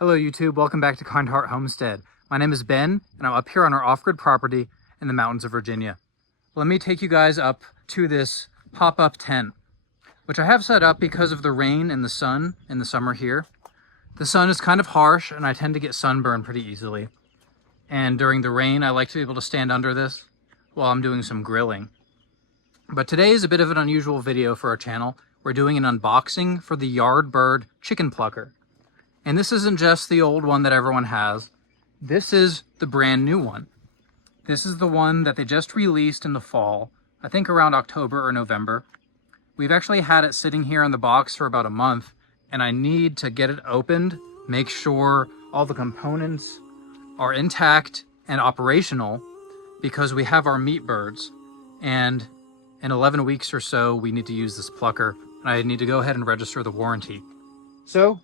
Hello YouTube, welcome back to Kind Heart Homestead. My name is Ben and I'm up here on our off-grid property in the mountains of Virginia. Let me take you guys up to this pop-up tent, which I have set up because of the rain and the sun in the summer here. The sun is kind of harsh and I tend to get sunburned pretty easily. And during the rain, I like to be able to stand under this while I'm doing some grilling. But today is a bit of an unusual video for our channel. We're doing an unboxing for the Yardbird chicken plucker. And this isn't just the old one that everyone has. This is the brand new one. This is the one that they just released in the fall, I think around October or November. We've actually had it sitting here in the box for about a month, and I need to get it opened, make sure all the components are intact and operational, because we have our meat birds, and in 11 weeks or so, we need to use this plucker, and I need to go ahead and register the warranty. So,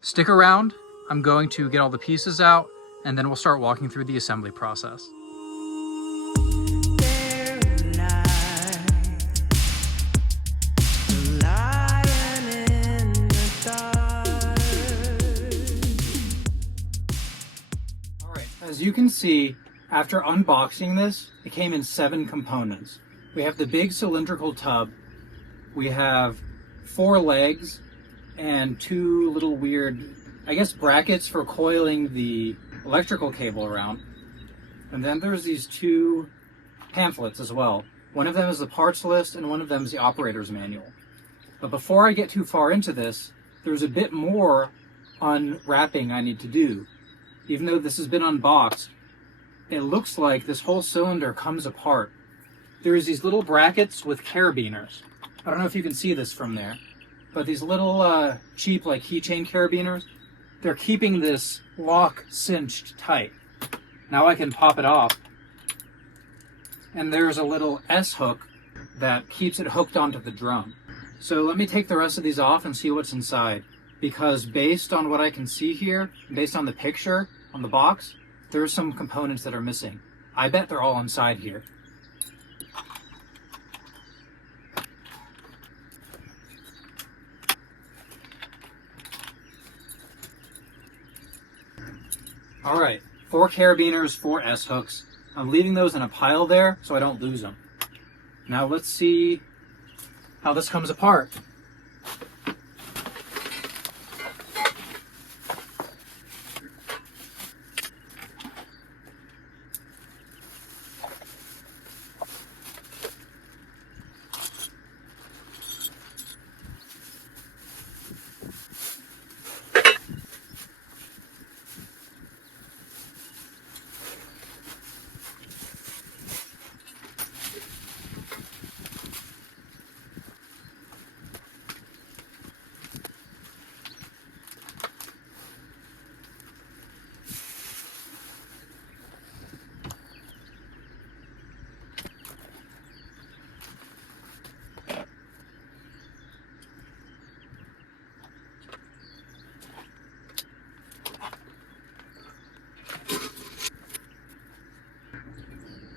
stick around. I'm going to get all the pieces out, and then we'll start walking through the assembly process. All right, as you can see, after unboxing this, it came in 7 components. We have the big cylindrical tub, we have 4 legs, and 2 little weird, I guess, brackets for coiling the electrical cable around. And then there's these 2 pamphlets as well. One of them is the parts list and one of them is the operator's manual. But before I get too far into this, there's a bit more unwrapping I need to do. Even though this has been unboxed, it looks like this whole cylinder comes apart. There's these little brackets with carabiners. I don't know if you can see this from there, but these little cheap like keychain carabiners, they're keeping this lock cinched tight. Now I can pop it off, and there's a little S-hook that keeps it hooked onto the drum. So let me take the rest of these off and see what's inside, because based on what I can see here, based on the picture on the box, there's some components that are missing. I bet they're all inside here. All right, 4 carabiners, 4 S-hooks. I'm leaving those in a pile there so I don't lose them. Now let's see how this comes apart.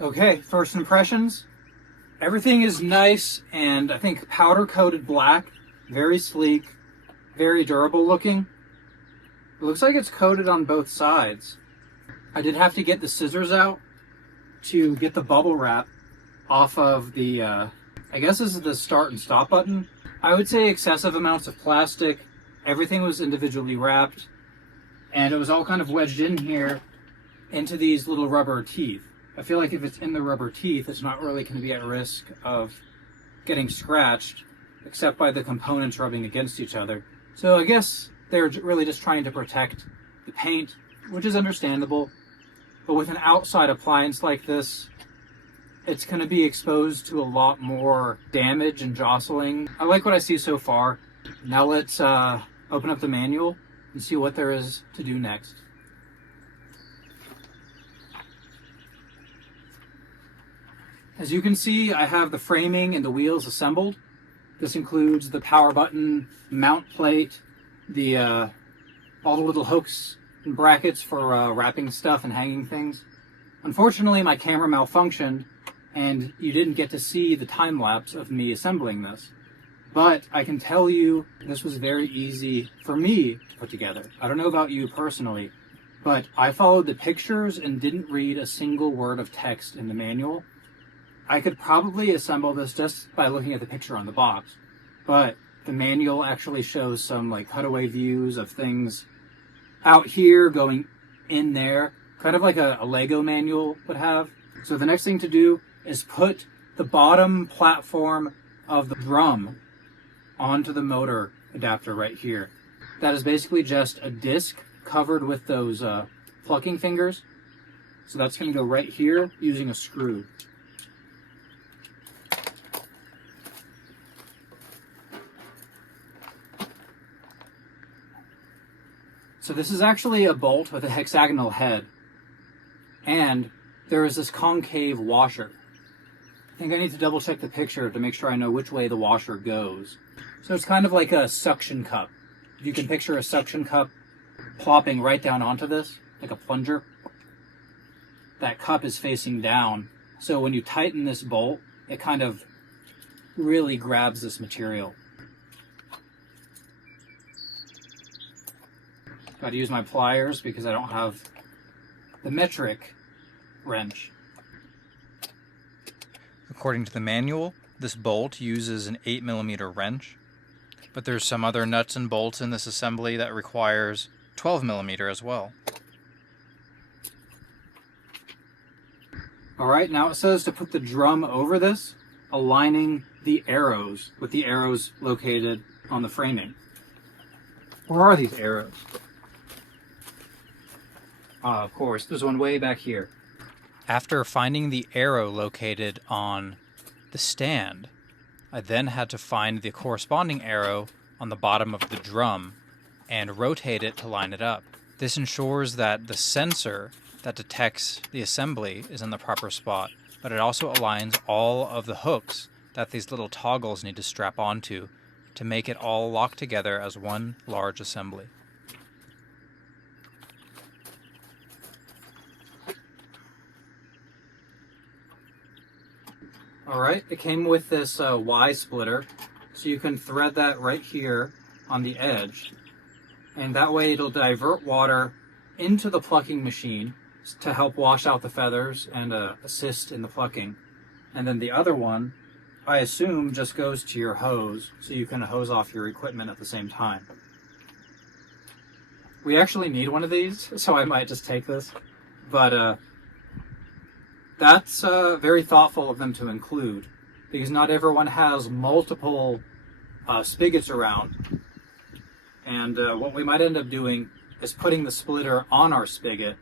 Okay, first impressions. Everything is nice and I think powder coated black, very sleek, very durable looking. It looks like it's coated on both sides. I did have to get the scissors out to get the bubble wrap off of the, I guess this is the start and stop button. I would say excessive amounts of plastic. Everything was individually wrapped and it was all kind of wedged in here into these little rubber teeth. I feel like if it's in the rubber teeth, it's not really going to be at risk of getting scratched, except by the components rubbing against each other. So I guess they're really just trying to protect the paint, which is understandable. But with an outside appliance like this, it's going to be exposed to a lot more damage and jostling. I like what I see so far. Now let's open up the manual and see what there is to do next. As you can see, I have the framing and the wheels assembled. This includes the power button, mount plate, the all the little hooks and brackets for wrapping stuff and hanging things. Unfortunately, my camera malfunctioned, and you didn't get to see the time lapse of me assembling this. But I can tell you this was very easy for me to put together. I don't know about you personally, but I followed the pictures and didn't read a single word of text in the manual. I could probably assemble this just by looking at the picture on the box, but the manual actually shows some like cutaway views of things out here going in there, kind of like a Lego manual would have. So the next thing to do is put the bottom platform of the drum onto the motor adapter right here. That is basically just a disc covered with those plucking fingers. So that's going to go right here using a screw. So this is actually a bolt with a hexagonal head, and there is this concave washer. I think I need to double check the picture to make sure I know which way the washer goes. So it's kind of like a suction cup. If you can picture a suction cup plopping right down onto this, like a plunger, that cup is facing down. So when you tighten this bolt, it kind of really grabs this material. Got to use my pliers because I don't have the metric wrench. According to the manual, this bolt uses an 8mm wrench, but there's some other nuts and bolts in this assembly that requires 12mm as well. Alright, now it says to put the drum over this, aligning the arrows with the arrows located on the framing. Where are these arrows? Ah, of course, there's one way back here. After finding the arrow located on the stand, I then had to find the corresponding arrow on the bottom of the drum and rotate it to line it up. This ensures that the sensor that detects the assembly is in the proper spot, but it also aligns all of the hooks that these little toggles need to strap onto to make it all lock together as one large assembly. Alright, it came with this Y splitter, so you can thread that right here on the edge, and that way it'll divert water into the plucking machine to help wash out the feathers and assist in the plucking. And then the other one, I assume, just goes to your hose, so you can hose off your equipment at the same time. We actually need one of these, so I might just take this, but that's very thoughtful of them to include, because not everyone has multiple spigots around. And what we might end up doing is putting the splitter on our spigot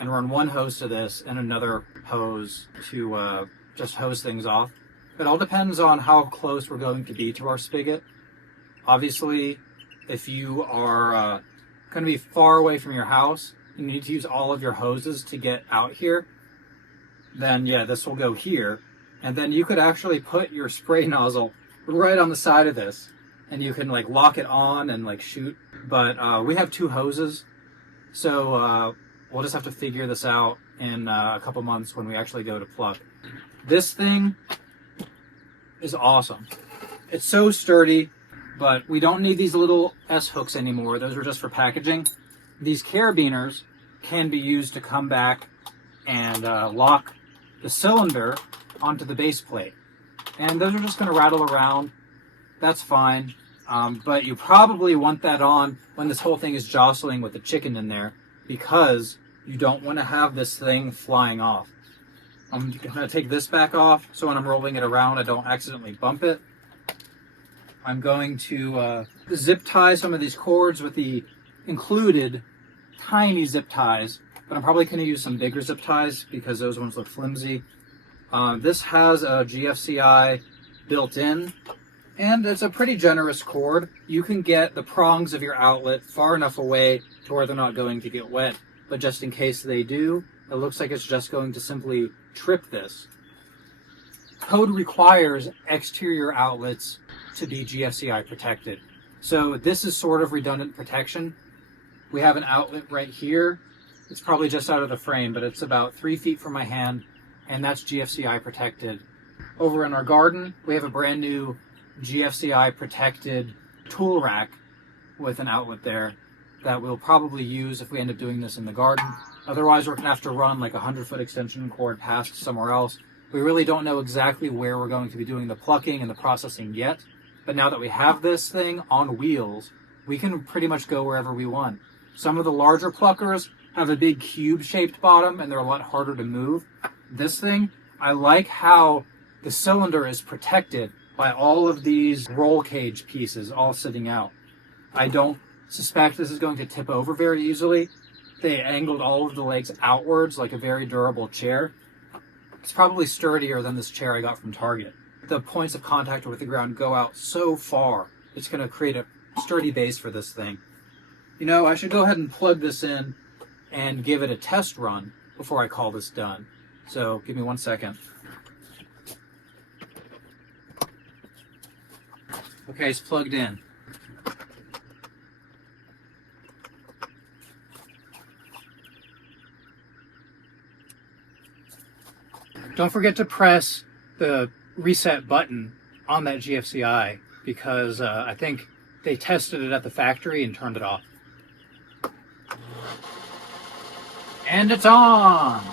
and run one hose to this and another hose to just hose things off. It all depends on how close we're going to be to our spigot. Obviously, if you are going to be far away from your house, you need to use all of your hoses to get out here, then yeah, this will go here. And then you could actually put your spray nozzle right on the side of this, and you can like lock it on and like shoot. But we have two hoses, so we'll just have to figure this out in a couple months when we actually go to pluck. This thing is awesome. It's so sturdy, but we don't need these little S hooks anymore. Those are just for packaging. These carabiners can be used to come back and lock the cylinder onto the base plate. And those are just going to rattle around. That's fine. But you probably want that on when this whole thing is jostling with the chicken in there, because you don't want to have this thing flying off. I'm going to take this back off so when I'm rolling it around I don't accidentally bump it. I'm going to zip tie some of these cords with the included tiny zip ties, but I'm probably going to use some bigger zip ties because those ones look flimsy. This has a GFCI built in, and it's a pretty generous cord. You can get the prongs of your outlet far enough away to where they're not going to get wet, but just in case they do, it looks like it's just going to simply trip this. Code requires exterior outlets to be GFCI protected. So this is sort of redundant protection. We have an outlet right here. It's probably just out of the frame, but it's about 3 feet from my hand, and that's GFCI protected. Over in our garden, we have a brand new GFCI protected tool rack with an outlet there that we'll probably use if we end up doing this in the garden. Otherwise, we're gonna have to run like a 100-foot extension cord past somewhere else. We really don't know exactly where we're going to be doing the plucking and the processing yet, but now that we have this thing on wheels, we can pretty much go wherever we want. Some of the larger pluckers have a big cube-shaped bottom and they're a lot harder to move. This thing, I like how the cylinder is protected by all of these roll cage pieces all sitting out. I don't suspect this is going to tip over very easily. They angled all of the legs outwards like a very durable chair. It's probably sturdier than this chair I got from Target. The points of contact with the ground go out so far, it's going to create a sturdy base for this thing. You know, I should go ahead and plug this in and give it a test run before I call this done. So give me 1 second. Okay, it's plugged in. Don't forget to press the reset button on that GFCI because I think they tested it at the factory and turned it off. And it's on!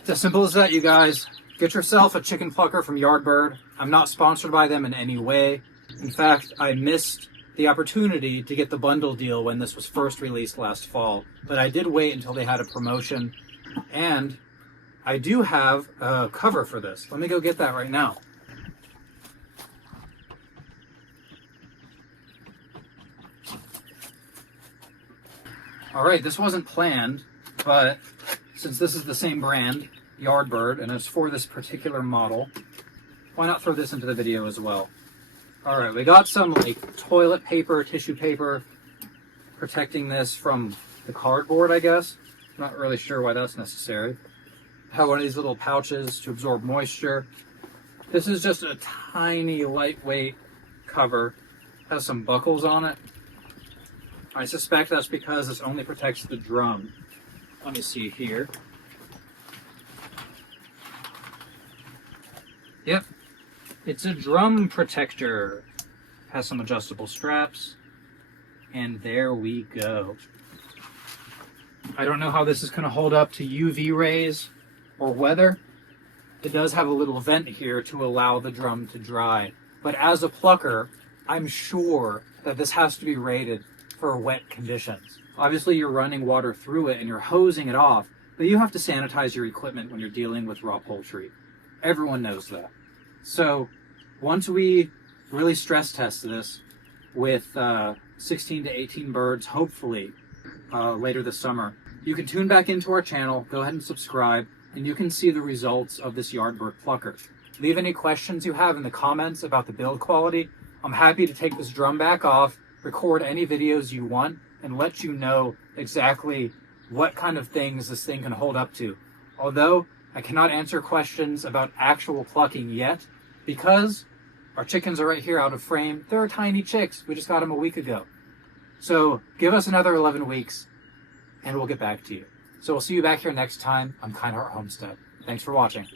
It's as simple as that, you guys. Get yourself a chicken plucker from Yardbird. I'm not sponsored by them in any way. In fact, I missed the opportunity to get the bundle deal when this was first released last fall, but I did wait until they had a promotion, and I do have a cover for this. Let me go get that right now. Alright, this wasn't planned, but since this is the same brand, Yardbird, and it's for this particular model, why not throw this into the video as well? Alright, we got some like toilet paper, tissue paper, protecting this from the cardboard, I guess. Not really sure why that's necessary. Have one of these little pouches to absorb moisture. This is just a tiny, lightweight cover. Has some buckles on it. I suspect that's because this only protects the drum. Let me see here. Yep. It's a drum protector. Has some adjustable straps. And there we go. I don't know how this is going to hold up to UV rays or weather. It does have a little vent here to allow the drum to dry. But as a plucker, I'm sure that this has to be rated for wet conditions. Obviously, you're running water through it and you're hosing it off, but you have to sanitize your equipment when you're dealing with raw poultry. Everyone knows that. So once we really stress test this with 16 to 18 birds, hopefully later this summer, you can tune back into our channel, go ahead and subscribe, and you can see the results of this Yardbird plucker. Leave any questions you have in the comments about the build quality. I'm happy to take this drum back off, record any videos you want, and let you know exactly what kind of things this thing can hold up to. Although I cannot answer questions about actual plucking yet, because our chickens are right here out of frame. They're tiny chicks. We just got them a week ago. So give us another 11 weeks and we'll get back to you. So we'll see you back here next time on Kind Heart Homestead. Thanks for watching.